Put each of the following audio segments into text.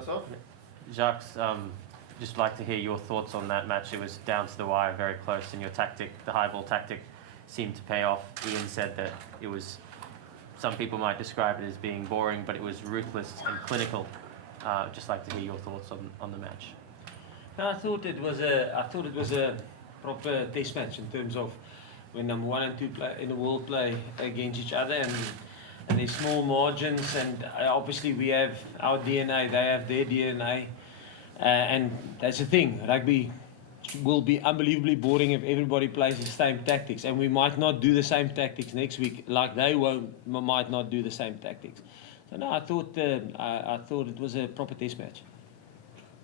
start us off? Jacques, just like to hear your thoughts on that match. It was down to the wire, very close, and your tactic, the high ball tactic, seemed to pay off. Ian said that it was, some people might describe it as being boring, but it was ruthless and clinical. Just like to hear your thoughts on the match. I thought it was a proper test match in terms of when number 1 and 2 in the world play against each other, and there's small margins, and obviously we have our DNA, they have their DNA, and that's the thing. Rugby will be unbelievably boring if everybody plays the same tactics, and we might not do the same tactics next week, like they might not do the same tactics. So no, I thought it was a proper test match.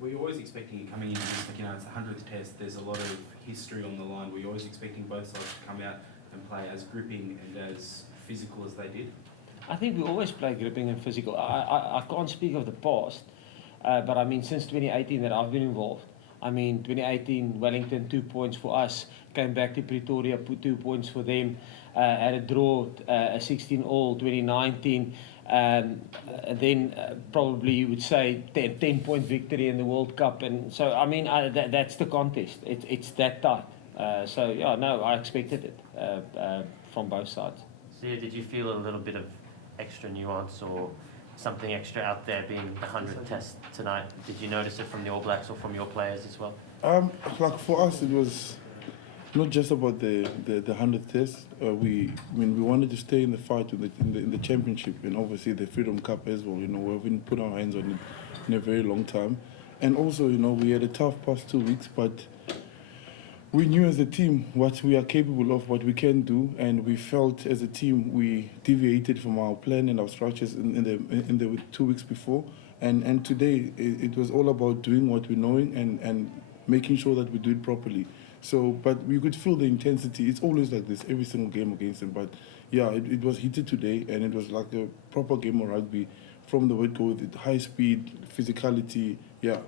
Were you always expecting it coming in, it's the 100th test, there's a lot of history on the line. Were you always expecting both sides to come out and play as gripping and as physical as they did? I think we always play gripping and physical. I can't speak of the past, but I mean since 2018 that I've been involved. I mean 2018 Wellington 2 points for us, came back to Pretoria, put 2 points for them, had a draw, a 16-all 2019. Then probably you would say 10-point victory in the World Cup, and so I mean that's the contest. It's that tight. So yeah, no, I expected it from both sides. So yeah, did you feel a little bit of extra nuance or something extra out there being the 100th test tonight? Did you notice it from the All Blacks or from your players as well? Like for us, it was not just about the 100th test. We wanted to stay in the fight in the championship, and obviously the Freedom Cup as well. You know, we haven't put our hands on it in a very long time, and also you know we had a tough past 2 weeks, but we knew as a team what we are capable of, what we can do, and we felt as a team we deviated from our plan and our structures in the 2 weeks before, and today it was all about doing what we're knowing and making sure that we do it properly. So, but we could feel the intensity. It's always like this, every single game against them. But yeah, it was heated today, and it was like a proper game of rugby from the word go, with high speed, physicality, yeah.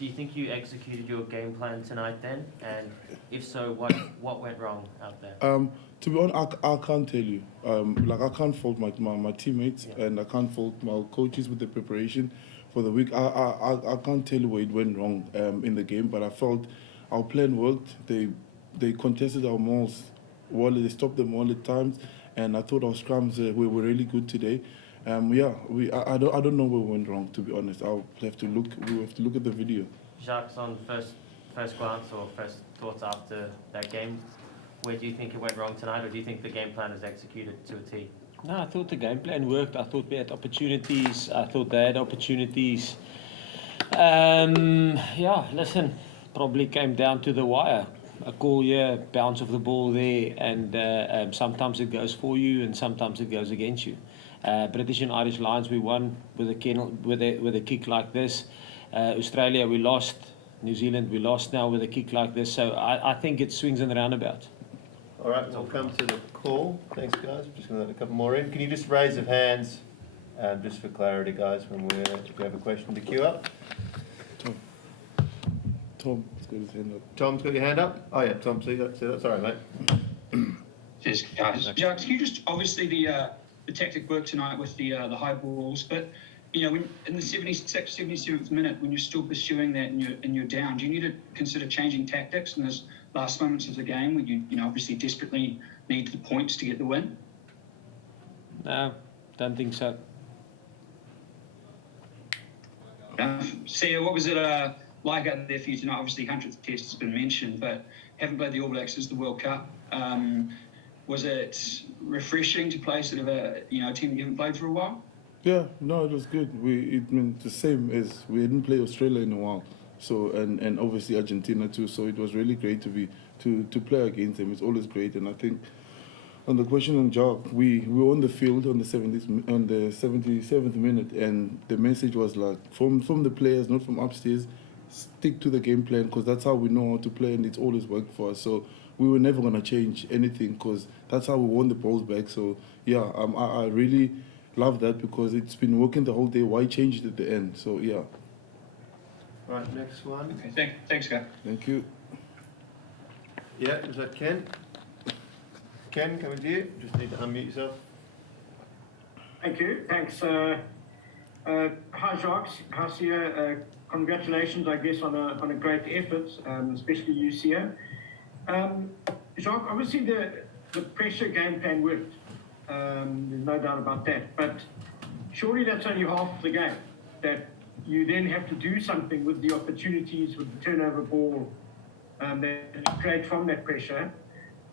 Do you think you executed your game plan tonight then? And if so, what went wrong out there? To be honest, I can't tell you. Like I can't fault my teammates, yeah, and I can't fault my coaches with the preparation for the week. I can't tell you where it went wrong in the game, but I felt our plan worked. They contested our mauls well. They stopped them all the times, and I thought our scrums were really good today. Yeah, I don't know where we went wrong, to be honest. We have to look at the video. Jacques, on first glance or first thoughts after that game, where do you think it went wrong tonight, or do you think the game plan was executed to a T? No, I thought the game plan worked. I thought we had opportunities. I thought they had opportunities. Yeah, listen, probably came down to the wire. A call here, bounce of the ball there, and sometimes it goes for you and sometimes it goes against you. British and Irish Lions, we won with a kick like this. Australia, we lost. New Zealand, we lost now with a kick like this. So I think it swings and roundabouts. All right, we'll come to the call. Thanks, guys. Just going to let a couple more in. Can you just raise of hands, just for clarity, guys, if we have a question to queue up? Tom's got his hand up. Tom's got your hand up? Oh yeah, Tom, see that? Sorry, mate. Cheers, guys. Jacques, can you just, obviously the tactic worked tonight with the high balls, but you know, when, in the 76th, 77th minute, when you're still pursuing that and you're down, do you need to consider changing tactics in those last moments of the game when you obviously desperately need the points to get the win? No, don't think so. Sia, what was it like out there for you tonight? Obviously, 100th test has been mentioned, but haven't played the All Blacks since the World Cup. Was it refreshing to play sort of a team that you haven't played for a while? Yeah, no, it was good. It meant the same as we hadn't played Australia in a while, so and obviously Argentina too. So it was really great to play against them. It's always great, and I think on the question on Jacques, we were on the field on the 77th minute, and the message was like from the players, not from upstairs. Stick to the game plan because that's how we know how to play, and it's always worked for us. So we were never gonna change anything because that's how we won the balls back. So yeah, I really love that because it's been working the whole day. Why change it at the end? So yeah. Right, next one. Okay, thanks, guys. Thank you. Yeah, is that Ken? Ken, coming to you. Just need to unmute yourself. Thank you. Thanks, Hi Jacques, hi Sia. Congratulations, I guess, on a great effort, especially you, Sia. Jacques, obviously the pressure game plan worked. There's no doubt about that. But surely that's only half the game. That you then have to do something with the opportunities, with the turnover ball that you create from that pressure.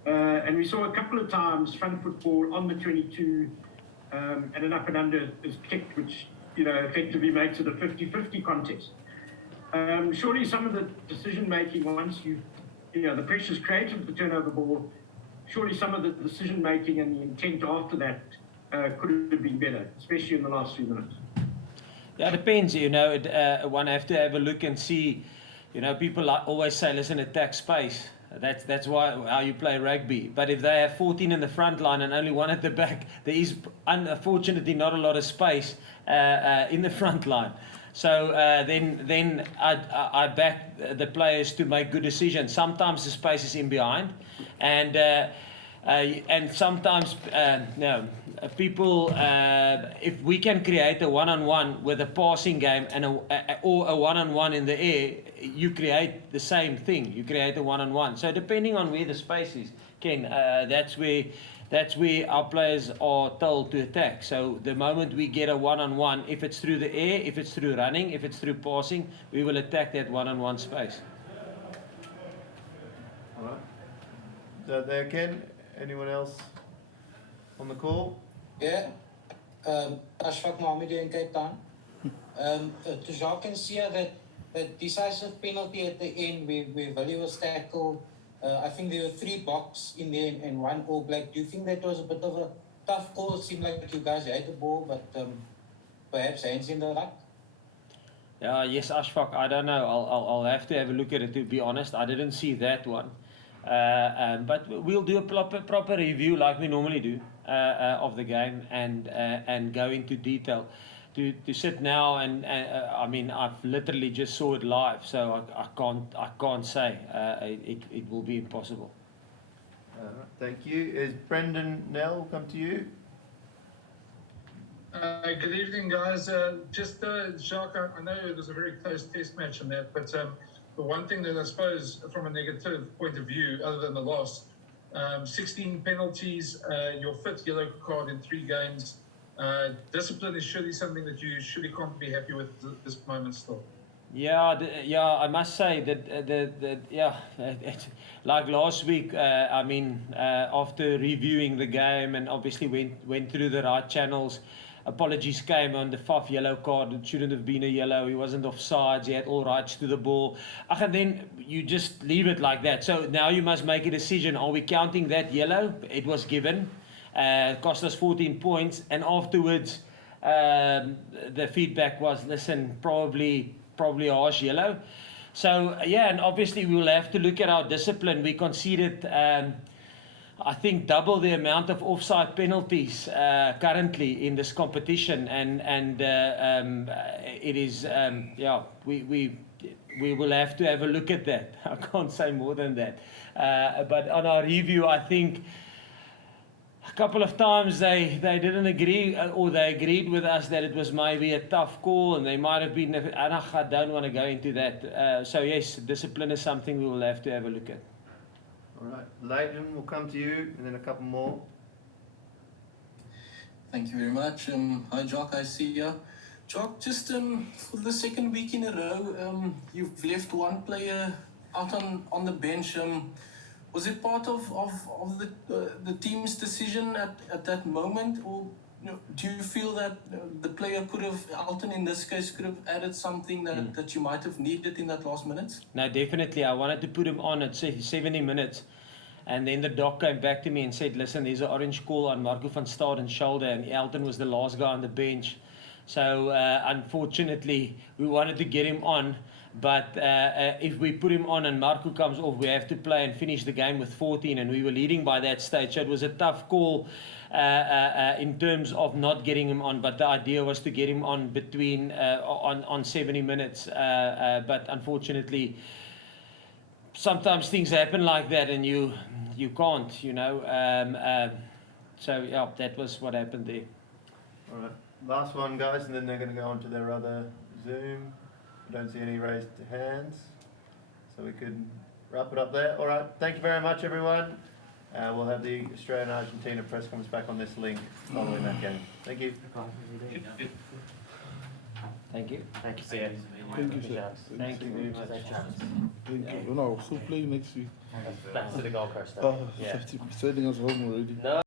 And we saw a couple of times front football on the 22 and an up and under is kicked, which effectively makes it a 50-50 contest. Surely some of the decision making once the pressure's created with the turnover ball, surely some of the decision making and the intent after that could have been better, especially in the last few minutes. Yeah, it depends, one have to have a look and see, people always say, listen, attack space. That's how you play rugby. But if they have 14 in the front line and only one at the back, there is unfortunately not a lot of space in the front line. So then I back the players to make good decisions. Sometimes the space is in behind, and sometimes people. If we can create a one-on-one with a passing game or a one-on-one in the air, you create the same thing. You create a one-on-one. So depending on where the space is, Ken, that's where our players are told to attack. So the moment we get a one-on-one, if it's through the air, if it's through running, if it's through passing, we will attack that one-on-one space. All right. Is that there, Ken? Anyone else on the call? Yeah. Ashfaq Mohamedi in Cape Town. To Jacques and Sia, that decisive penalty at the end where Willie was tackled, I think there were 3 Boks in there and 1 All Black. Do you think that was a bit of a tough call? It seemed like you guys had the ball, but perhaps hands in the ruck? Yes, Ashfaq, I don't know. I'll have to have a look at it, to be honest. I didn't see that one. But we'll do a proper review like we normally do of the game and go into detail. To sit now and I mean, I've literally just saw it live, so I can't say. It will be impossible. Thank you. Is Brendan Nell come to you? Good evening, guys. Jacques, I know it was a very close test match and that, but the one thing that I suppose from a negative point of view, other than the loss, 16 penalties, your 5th yellow card in 3 games. Discipline is surely something that you surely can't be happy with this moment still. Yeah, I must say that like last week, I mean, after reviewing the game and obviously went through the right channels, apologies came on the 5th yellow card. It shouldn't have been a yellow. He wasn't offsides. He had all rights to the ball. And then you just leave it like that. So now you must make a decision. Are we counting that yellow? It was given. Cost us 14 points. And afterwards, the feedback was, listen, probably a harsh yellow. So, yeah, and obviously we will have to look at our discipline. We conceded, I think, double the amount of offside penalties currently in this competition. And it is, we will have to have a look at that. I can't say more than that. But on our review, I think a couple of times they didn't agree, or they agreed with us that it was maybe a tough call, and they might have been, and I don't want to go into that. So yes, discipline is something we will have to have a look at. All right, Leighton, we'll come to you, and then a couple more. Thank you very much. Hi, Jacques, I see you. Jacques, just for the 2nd week in a row, you've left one player out on the bench. Was it part of the team's decision at that moment, or do you feel that the player could have, Alton in this case, could have added something that you might have needed in that last minutes? No, definitely. I wanted to put him on at 70 minutes. And then the doc came back to me and said, listen, there's an orange call on Marco van Staden's shoulder, and Alton was the last guy on the bench. So unfortunately, we wanted to get him on. But if we put him on and Marco comes off, we have to play and finish the game with 14, and we were leading by that stage. So it was a tough call in terms of not getting him on. But the idea was to get him on between on 70 minutes. But unfortunately, sometimes things happen like that, and you can't, So yeah, that was what happened there. All right, Last one, guys, and then they're going to go on to their other Zoom. I don't see any raised hands, so we could wrap it up there. All right, thank you very much, everyone. We'll have the Australia-Argentina press conference back on this link following that game. Thank you. Thank you. Thank you, Sia. Thank you, sir. Thank you very much. Thank you. No, I'll still play next week. That's to the Gold Coast. Oh, Yeah. sending us home already. No.